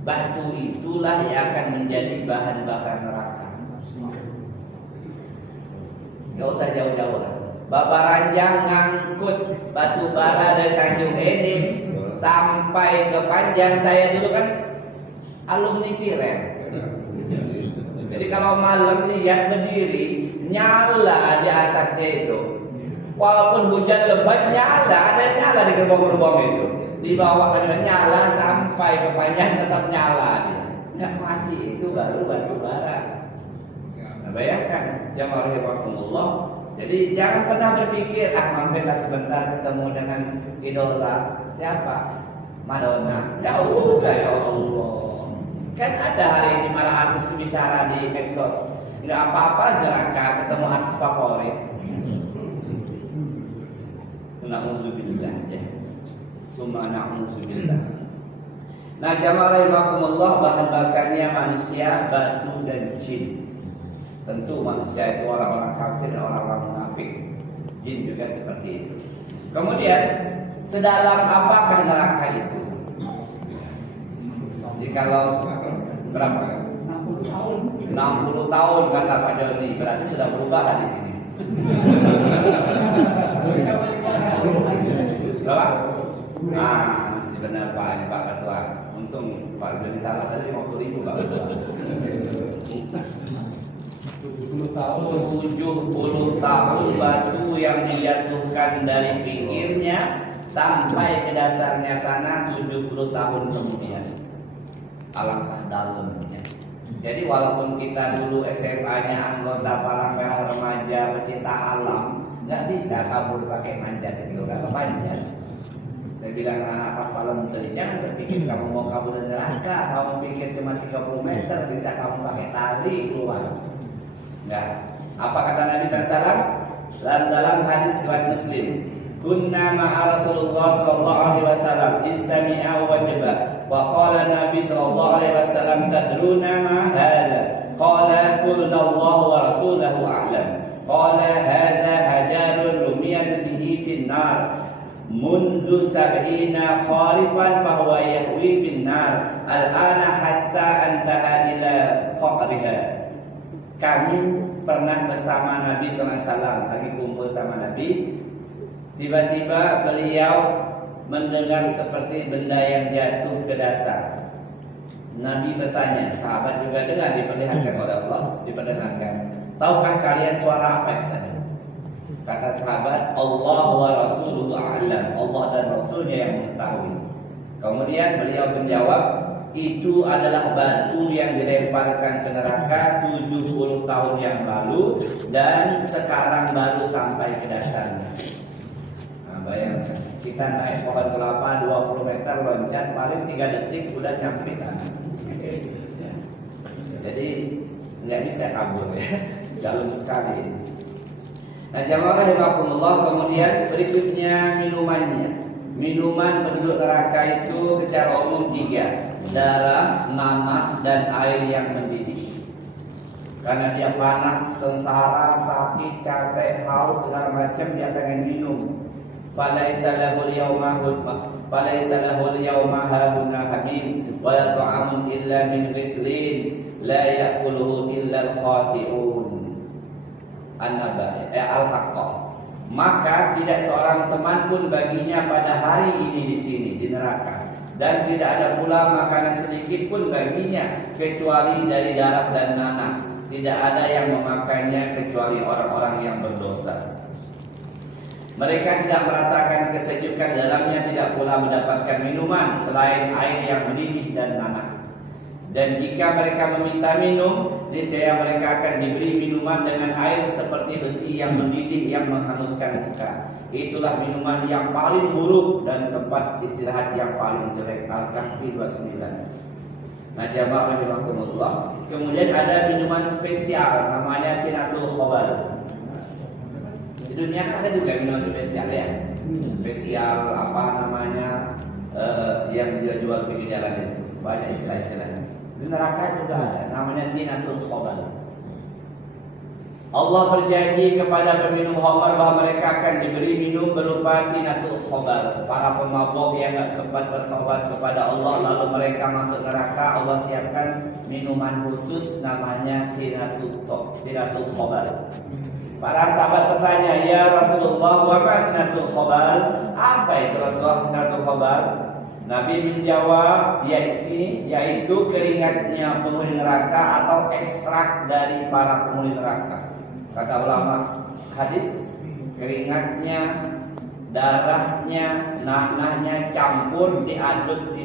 Batu itulah yang akan menjadi bahan bakar neraka. Gak usah jauh-jauh lah. Bapak Ranjang ngangkut batu bara dari Tanjung Enim sampai ke Panjang. Saya dulu kan alumni Piren. Jadi kalau malam lihat berdiri, nyala di atasnya itu. Walaupun hujan lebat nyala, ada nyala di gerbong-gerbong itu. Dibawa ke nyala sampai ke Panjang tetap nyala dia. Nggak mati, itu baru batu bara. Nah, bayangkan jamaah rahimakumullah. Jadi jangan pernah berpikir mampirlah sebentar ketemu dengan idola. Siapa? Madonna. Nggak usah, ya Allah. Kan ada hari ini malah artis itu bicara di medsos, nggak apa-apa neraka ketemu artis favorit. Na'udzubillah ya. Summa na'udzubillah. Nah, jamaah rahimakumullah, bahan bakarnya manusia, batu dan jin. Tentu manusia itu orang-orang kafir dan orang-orang munafik. Jin juga seperti itu. Kemudian, sedalam apakah neraka itu? Jadi kalau berapa? 60 tahun kata Pak Joni, berarti sudah berubah di sini. Berapa? Ah, masih benar Pak Ketua. Untung Pak Joni salah tadi 50.000 Pak Ketua. 70 tahun batu yang dijatuhkan dari pinggirnya sampai ke dasarnya sana 70 tahun kemudian. Alangkah dalamnya. Jadi walaupun kita dulu SMA-nya anggota Palang Merah Remaja pecinta alam, nggak bisa kabur pakai manjat itu, nggak kepanjat. Saya bilang anak pas Palang tadi, jangan berpikir kamu mau kabur dari neraka, kamu pikir cuma 30 meter bisa kamu pakai tali keluar. Nggak. Apa kata Nabi SAW? Dalam hadis riwayat Muslim, kunna ma'a Rasulullah sallallahu alaihi wasallam isami'a wajibah. Wa qala Nabi sallallahu alaihi wasallam tadruna ma hadha? Qala qulna Allah wa rasuluhu a'lam. Qala hadha hajarun rumiyat bihi fin nar munzu 70 kharifan fa huwa yahwi bin nar al-ana hatta antaha ila qaqriha. Kami pernah bersama Nabi SAW, lagi kumpul sama Nabi. Tiba-tiba beliau mendengar seperti benda yang jatuh ke dasar. Nabi bertanya, sahabat juga dengar, diperlihatkan oleh Allah, diperdengarkan. Tahukah kalian suara apa itu tadi? Kata sahabat, Allah wa rasuluhu a'lam. Allah dan Rasulnya yang mengetahui. Kemudian beliau menjawab, itu adalah batu yang dilemparkan ke neraka 70 tahun yang lalu dan sekarang baru sampai ke dasarnya. Nah, bayangkan, kita naik pohon kelapa 20 meter loncat paling 3 detik udah nyampe tanah. Jadi nggak bisa kabur ya, dalam sekali. Nah, jamaah rahimakumullah, kemudian berikutnya minumannya. Minuman penduduk neraka itu secara umum 3: darah, nanah, dan air yang mendidih. Karena dia panas, sengsara, sakit, capek, haus, segala macam, dia pengen minum. Falaisa lahul yawma hahuna hamim wala ta'amun illa min ghislin la ya'kuluhu illa al-khati'un. An-Naba Al-Haqqah. Maka tidak seorang teman pun baginya pada hari ini di sini di neraka, dan tidak ada pula makanan sedikit pun baginya kecuali dari darah dan nanah. Tidak ada yang memakannya kecuali orang-orang yang berdosa. Mereka tidak merasakan kesejukan dalamnya, tidak pula mendapatkan minuman selain air yang mendidih dan nanah. Dan jika mereka meminta minum, niscaya mereka akan diberi minuman dengan air seperti besi yang mendidih yang menghanguskan muka. Itulah minuman yang paling buruk dan tempat istirahat yang paling jelek. Al-Kahfi 29. Nah, jamaah rahimakumullah. Kemudian ada minuman spesial namanya Tinatul Khobar. Di dunia kan ada juga minuman spesial ya. Spesial apa namanya yang jual pinggir jalan itu. Banyak istilah-istilahnya. Di neraka juga ada, namanya Tinatul Khobar. Allah berjanji kepada peminum khamar bahwa mereka akan diberi minum berupa Tinatul Khobar. Para pemabok yang tak sempat bertobat kepada Allah lalu mereka masuk neraka, Allah siapkan minuman khusus namanya Tinatul Khobar. Para sahabat bertanya, ya Rasulullah, wa ma Tinatul Khobar? Apa itu Rasulullah Tinatul Khobar? Nabi menjawab, yaitu keringatnya penghuni neraka atau ekstrak dari para penghuni neraka. Kata ulama hadis, keringatnya, darahnya, nanahnya campur, diaduk,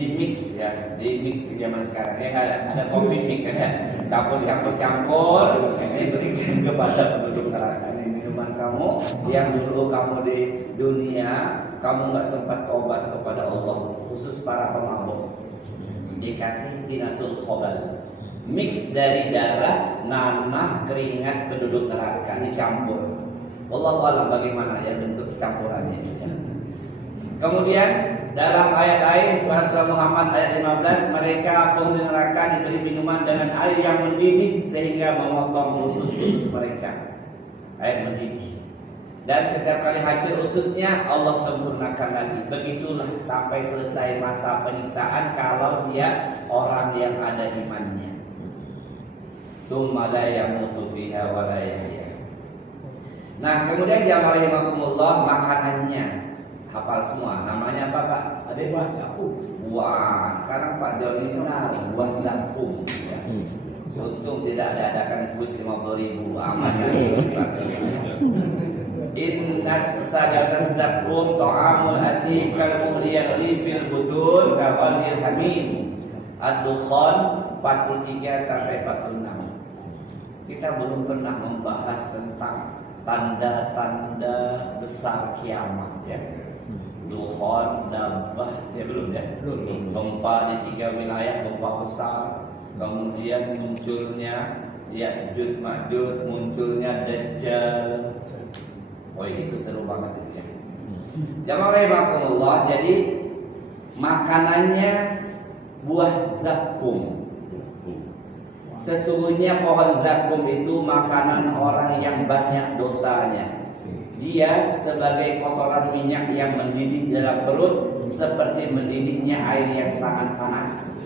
dimix ya, dimix di zaman sekarang ya, ada kopi mix kan ya, campur, ini berikan kepada penduduk neraka. Ini minuman kamu yang dulu kamu di dunia kamu nggak sempat tobat kepada Allah, khusus para pemabuk. dikasih tinatul khobal, mix dari darah, nanah, keringat penduduk neraka dicampur. Wallahu a'lam bagaimana ya bentuk campurannya. Kemudian dalam ayat lain Rasulullah Muhammad ayat 15, mereka penghuni neraka diberi minuman dengan air yang mendidih sehingga memotong usus-usus mereka. Air mendidih. Dan setiap kali hancur ususnya Allah sempurnakan lagi. Begitulah sampai selesai masa penyiksaan kalau dia orang yang ada imannya. Summa la yamutu fiha wa la yahya. Nah, kemudian jamaah rahimakumullah, makanannya hafal semua. Namanya apa, Pak? Ada buah zakum. Wah, sekarang Pak Doni benar, buah zakum. Ya. Untung tidak ada-adakan kuis 50.000 aman ya. Innas sadataz zakum ta'amul asim kal muhli yaghli fil butun ka ghalil hamim. Ad-Dukhan 43 sampai 46. Kita belum pernah membahas tentang tanda-tanda besar kiamat ya. Dukhan, Dabbah, ya belum ya? Belum. Gempa di 3 wilayah, gempa besar. Kemudian munculnya Ya'juj Ma'juj, munculnya Dajjal. Oh itu seru banget itu ya. Jamaah rahimakumullah, jadi makanannya buah zakum. Sesungguhnya pohon zakum itu makanan orang yang banyak dosanya. Dia sebagai kotoran minyak yang mendidih dalam perut seperti mendidihnya air yang sangat panas.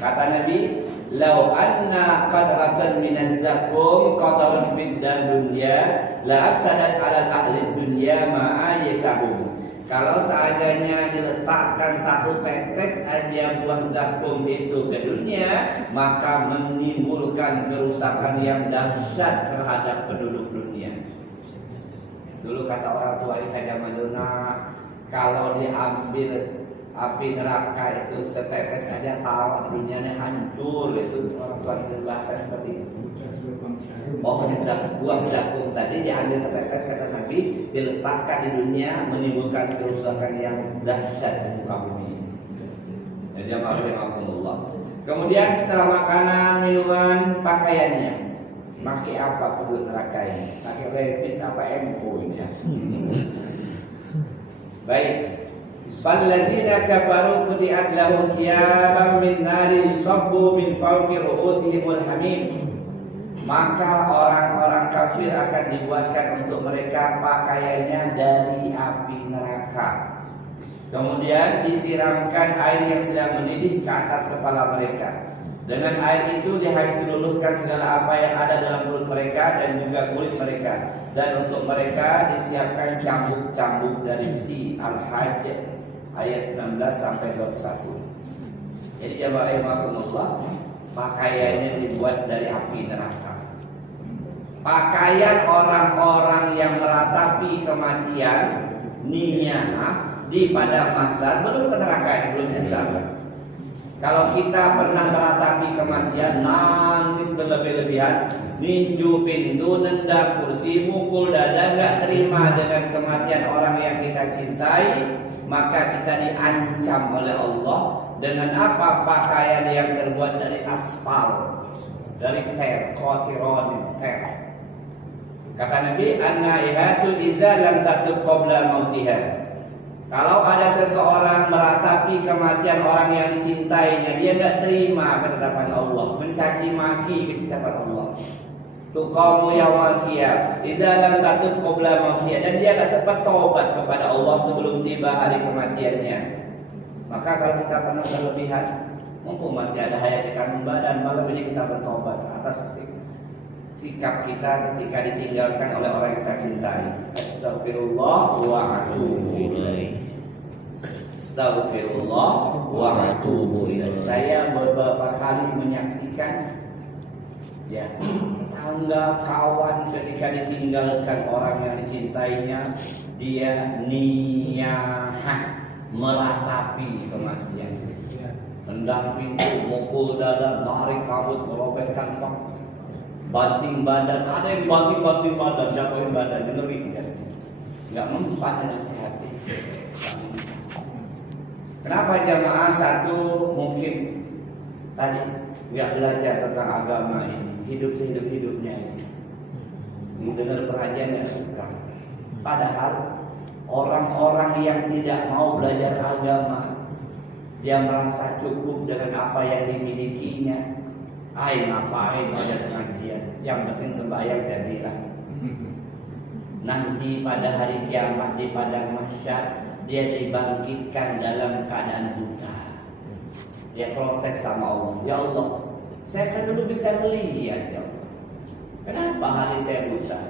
Kata Nabi, "Lau anna qadratan minaz zakum qatarat fid dunya la afsadat 'ala ahli dunya ma ayasahum." Kalau seadanya diletakkan satu tetes aja buah zakum itu ke dunia, maka menimbulkan kerusakan yang dahsyat terhadap penduduk dunia. Dulu kata orang tua kita zaman dulu, kalau diambil api neraka itu setetes aja taruh dunianya hancur, itu orang tua kita bahasa seperti itu. Buah zakum tadi diambil setetes kata Nabi, diletakkan di dunia menimbulkan kerusakan yang dahsyat di muka bumi. Ya jamaah rahimakumullah. Kemudian setelah makanan, minuman, pakaiannya. Pakai apa penduduk neraka ini? Pakai levis apa emko ini ya? Baik. Fallazina kafaru quti'at lahum siyaban min nari yusabbu min fawqi ru'usihimul hamim. Maka orang-orang kafir akan dibuatkan untuk mereka pakaiannya dari api neraka. Kemudian disiramkan air yang sedang mendidih ke atas kepala mereka. Dengan air itu dihancurkan segala apa yang ada dalam perut mereka dan juga kulit mereka. Dan untuk mereka disiapkan cambuk-cambuk dari besi. Al-Hajj ayat 19 sampai 21. Jadi jamaah rahimakumullah, pakaiannya dibuat dari api neraka. Pakaian orang-orang yang meratapi kematian niyah di padang mahsyar belum ke neraka, belum hisab. Kalau kita pernah meratapi kematian, nangis berlebih-lebihan, ninju pintu, nendang kursi, mukul dada, gak terima dengan kematian orang yang kita cintai, maka kita diancam oleh Allah dengan apa? Pakaian yang terbuat dari aspal, dari ter, kotiron, ter. Kata Nabi, an-naihatu idza lam tatub qabla mautiha. Kalau ada seseorang meratapi kematian orang yang dicintainya, dia tidak terima ketetapan Allah, mencaci maki ketetapan Allah. Tuqamu yaumal qiyamah idza lam tatub qabla mautiha, dan dia tidak sempat taubat kepada Allah sebelum tiba hari kematiannya. Maka kalau kita pernah berlebihan, mumpung masih ada hayat di kandung badan, malam ini kita bertobat atas sikap kita ketika ditinggalkan oleh orang yang kita cintai. Astagfirullah wa atubu ilaih. Astagfirullah wa atubu ilaih. Saya beberapa kali menyaksikan ya, tetangga, kawan ketika ditinggalkan orang yang dicintainya, dia niyah meratapi kematian. Tendang pintu, mukul dada, tarik rambut, merobek kantong, banting badan, ada yang banting badan, jatuhin badan, dengerin kan? Nggak mempan nasihati. Kenapa jamaah? Satu, mungkin tadi nggak belajar tentang agama ini, hidup sehidup-hidupnya aja. Mendengar pengajian nggak suka. Padahal orang-orang yang tidak mau belajar agama, dia merasa cukup dengan apa yang dimilikinya. Ngapain belajar pengajian? Yang penting sembahyang jadilah. Nanti pada hari kiamat di padang mahsyar dia dibangkitkan dalam keadaan buta. Dia protes sama Allah, ya Allah, saya kan dulu bisa melihat ya Allah. Kenapa hari saya buta?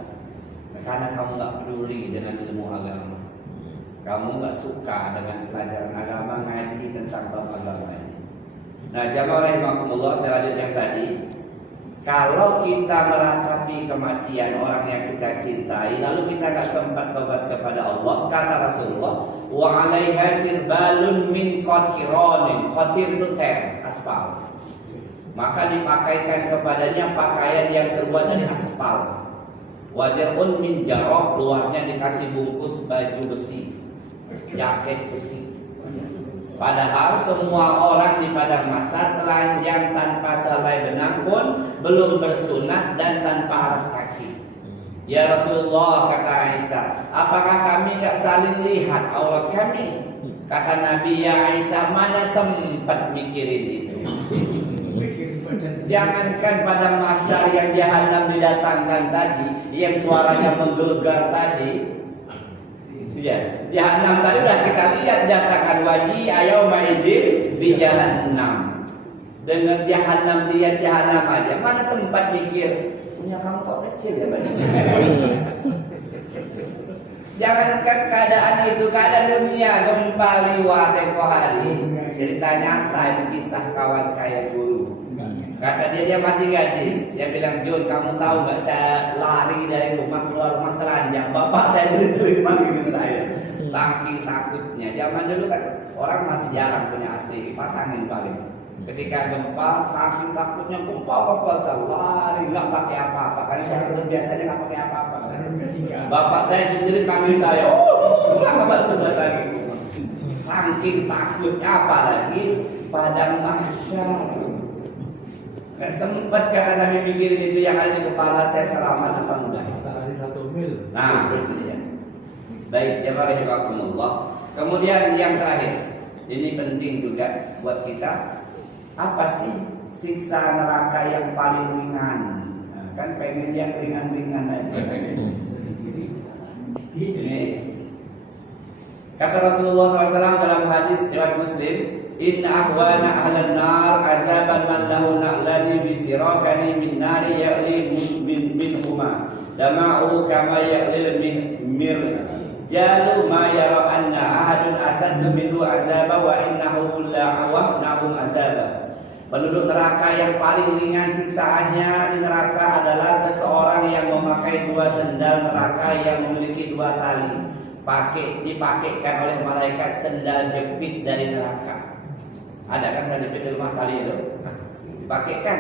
Karena kamu nggak peduli dengan ilmu agama. Kamu nggak suka dengan pelajaran agama, ngaji tentang bab agama ini. Nah, jamaah rahimakumullah, selanjutnya tadi, kalau kita meratapi kematian orang yang kita cintai, lalu kita nggak sempat tobat kepada Allah, kata Rasulullah, wa 'alaiha sirbalun min qatironin. Qatir itu ter, aspal. Maka dipakaikan kepadanya pakaian yang terbuat dari aspal. Wadirun min jarab, luarnya dikasih bungkus baju besi, jaket besi. Padahal semua orang di padang mahsyar telanjang tanpa selai benang pun, belum bersunat dan tanpa alas kaki. Ya Rasulullah, kata Aisyah, apakah kami gak saling lihat aurat kami? Kata Nabi, ya Aisyah, mana sempat mikirin itu. Jangankan padang mahsyar yang jahanam didatangkan tadi, yang suaranya menggelegar tadi. Ya, jahanam tadi udah kita lihat, datangkan wajih ayau maizin bi jahannam. Dengan jahanam, lihat jahanam aja, mana sempat mikir punya kamu kok kecil ya banyak. Jangankan keadaan itu, keadaan dunia gempa liwat tempo hari. Cerita nyata itu, kisah kawan saya dulu. Kata dia masih gadis, dia bilang, Jun, kamu tahu nggak saya lari dari rumah keluar rumah telanjang, bapak saya jadi terima gitu saya, saking takutnya. Zaman dulu kan orang masih jarang punya AC, dipasangin paling. Ketika gempa, saking takutnya gempa, bapak saya lari nggak pakai apa-apa, karena saya biasanya nggak pakai apa-apa. Bapak saya sendiri panggil saya, kenapa sudah lagi? Saking takutnya, apalagi padang mahsyar. Gak sempat karena Nabi mikirin itu, yang ada di kepala saya selamat apa enggak. Nah, itu dia. Baik, jamaah rahimakumullah. Kemudian yang terakhir, ini penting juga buat kita. Apa sih siksa neraka yang paling ringan? Nah, kan pengen yang ringan-ringan aja. Ini kata Rasulullah SAW dalam hadis riwayat Muslim, inna ahwana ahlan nar azaban man lahu na'lani bisirakani min nari ya'li min huma dama'u kama ya'lil mir jalu ma yara anna ahadun asaddu minhu azaba wa innahu la'awahnahum azaba. Penduduk neraka yang paling ringan siksaannya di neraka adalah seseorang yang memakai dua sendal neraka yang memiliki dua tali, dipakaikan oleh malaikat sendal jepit dari neraka. Ada kan sendal jepit di rumah tali itu? Dipakaikan.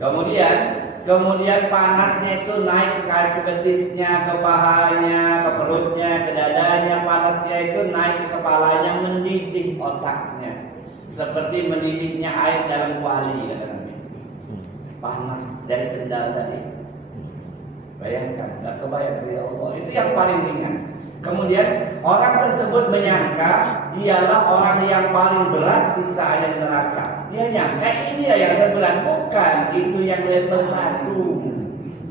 Kemudian panasnya itu naik ke betisnya, ke pahanya, ke perutnya, ke dadanya. Panasnya itu naik ke kepalanya, mendidih otaknya. Seperti mendidihnya air dalam kuali, kata Nabi. Panas dari sendal tadi. Bayangkan, gak kebayang ya Allah. Itu yang paling ringan. Kemudian orang tersebut menyangka dialah orang yang paling berat siksaannya di neraka. Dia nyangka ini yang berat, bukan. Itu yang level 1.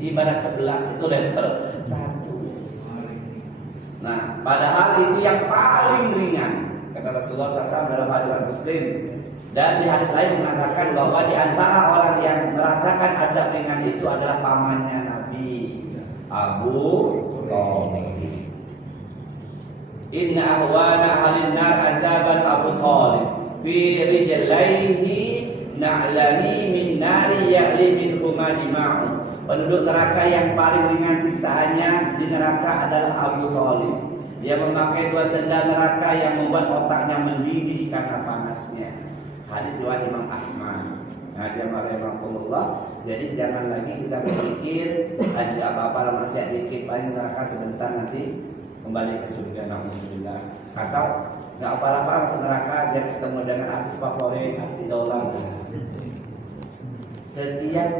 Ibarat sebelah itu level 1. Nah, padahal itu yang paling ringan. Kata Rasulullah SAW dalam hadis Muslim. Dan di hadis lain mengatakan bahwa di antara orang yang merasakan azab ringan itu adalah pamannya Nabi, Abu Thalib. Inna ahwana ahlin nar azaban Abu Thalib fi rijlaihi na'lani min nari ya'li min huma dima'u. Penduduk neraka yang paling ringan siksaannya di neraka adalah Abu Thalib. Dia memakai dua sendal neraka yang membuat otaknya mendidih karena panasnya. Hadis riwayat Imam Ahmad. Nah, jamaah rahimakumullah. Jadi jangan lagi kita berpikir apa-apa masih dikit, paling neraka sebentar nanti kembali ke surga. Alhamdulillah. Atau nggak apa-apa masuk neraka biar ketemu dengan artis favorit, artis idola. Setiap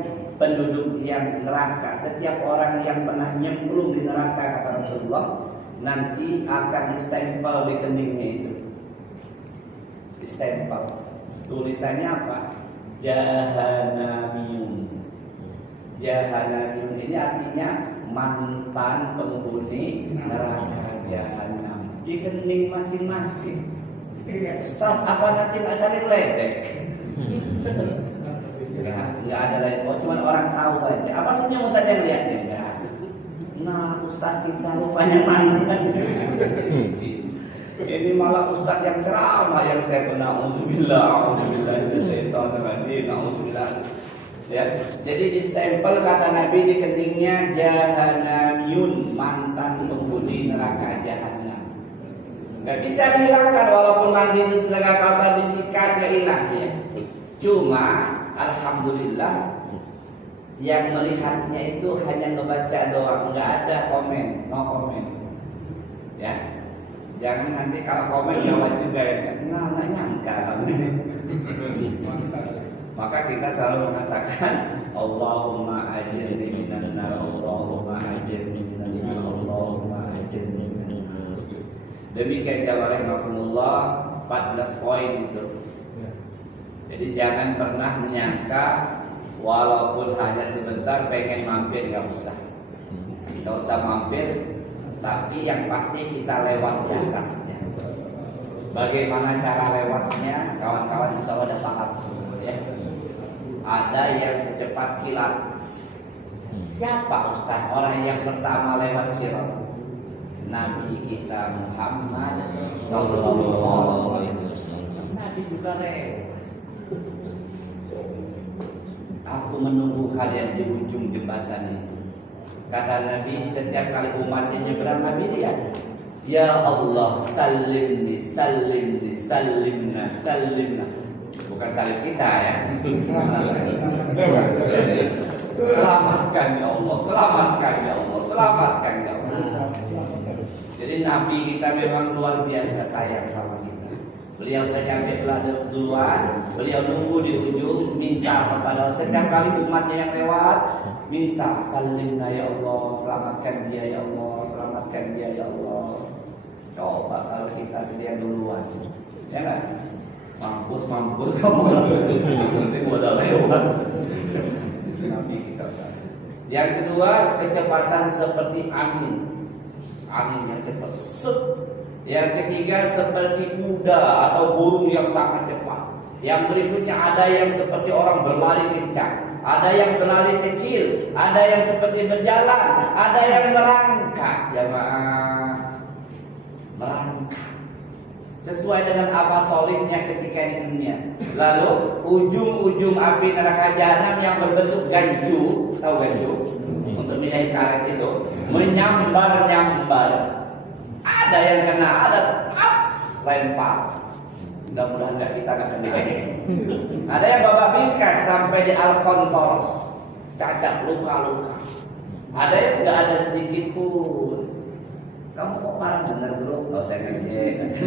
penduduk yang neraka, setiap orang yang pernah nyemplung di neraka kata Rasulullah, nanti akan distempel di keningnya itu. Distempel. Tulisannya apa? Jahanamiyun. Jahanamiyun ini artinya mantan penghuni neraka jahanam. Di kening masing-masing. Ustaz, apa nanti nggak saling ledek? Enggak ada lagi. Oh, cuma orang tahu aja. Apa senyum Ustaz yang lihatnya? Enggak. Nah, Ustaz kita rupanya mantan. Ini malah Ustaz yang ceramah yang saya pernah auzubillah minasyaitonirrajim, auzubillah. Ya. Jadi distempel kata Nabi di keningnya jahanamiyun, mantan penghuni neraka jahanam. Enggak bisa dihilangkan walaupun mandi itu tenaga kasar disikat enggak hilang ya. Cuma alhamdulillah yang melihatnya itu hanya ngebaca doang, nggak ada komen, no komen. Ya, jangan nanti kalau komen jawab juga ya, nggak nyangka kamu ini. Maka kita selalu mengatakan Allahumma ajirni minan nar, Allahumma ajirni minan nar, Allahumma ajirni minan nar. Demikian jawab rahmatullah 14 poin itu. Jadi jangan pernah menyangka walaupun hanya sebentar pengen mampir, nggak usah mampir, tapi yang pasti kita lewat di atasnya. Bagaimana cara lewatnya, kawan-kawan insya Allah udah paham semua ya. Ada yang secepat kilat. Siapa Ustaz? Orang yang pertama lewat sirat? Nabi kita Muhammad Sallallahu Alaihi Wasallam. Nabi juga lewat. Aku menunggu kalian di ujung jembatan itu. Kata Nabi, setiap kali umatnya nyebrang, Nabi lihat, ya Allah, salimni, salimni, salimna, salimna. Bukan salim kita ya. Selamatkan ya Allah, selamatkan ya Allah, selamatkan ya Allah. Jadi Nabi kita memang luar biasa sayang sama kita. Beliau sudah nyampe duluan, beliau nunggu di ujung, minta kepada setiap kali umatnya yang lewat, minta salimna ya Allah, selamatkan dia ya Allah, selamatkan dia ya Allah. Coba kalau kita sedia duluan, ya kan? Mampus kamu, penting udah lewat. Nabi kita sayang. Yang kedua, kecepatan seperti angin yang cepat. Yang ketiga seperti kuda atau burung yang sangat cepat. Yang berikutnya ada yang seperti orang berlari kencang, ada yang berlari kecil, ada yang seperti berjalan, ada yang merangkak. Jamaah, merangkak sesuai dengan amal solihnya ketika di dunia. Lalu ujung-ujung api neraka jahanam yang berbentuk gancu, tahu gancu? Untuk minyak karet itu menyambar-nyambar. Ada yang kena, ada lempar. Mudah-mudahan kita nggak kena. Ada yang babak bingkas sampai di al-kontor, cacat, luka-luka. Ada yang nggak ada sedikit pun. Kamu kok parah bener bro? Nggak usah ngejek.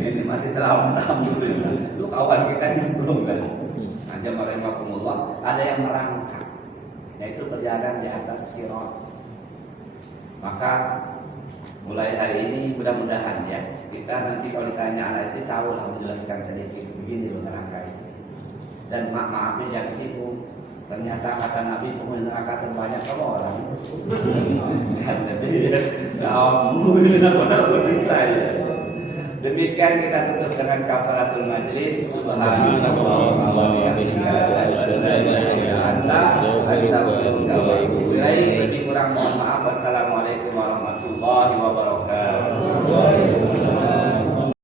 Ini masih selamat alhamdulillah. Lu kawan kita nyemplung kan? Aja merahmatullah. Ada yang merangkak, yaitu berjalan di atas sirat. Maka mulai hari ini mudah-mudahan ya kita nanti kalau ditanya anak istri tahu lah menjelaskan sedikit begini loh neraka itu. Dan maafnya jangan sibuk. Ternyata kata Nabi penghuni neraka terbanyak kamu orang. Kan Nabi kamu saya. Demikian kita tutup dengan kafaratul majlis. Subhanallah wa bihamdihi asyhadu an la ilaha illa anta astaghfiruka wa atubu ilaik. Lebih kurang mohon maaf. Wassalamualaikum warahmatullahi wabarakatuh.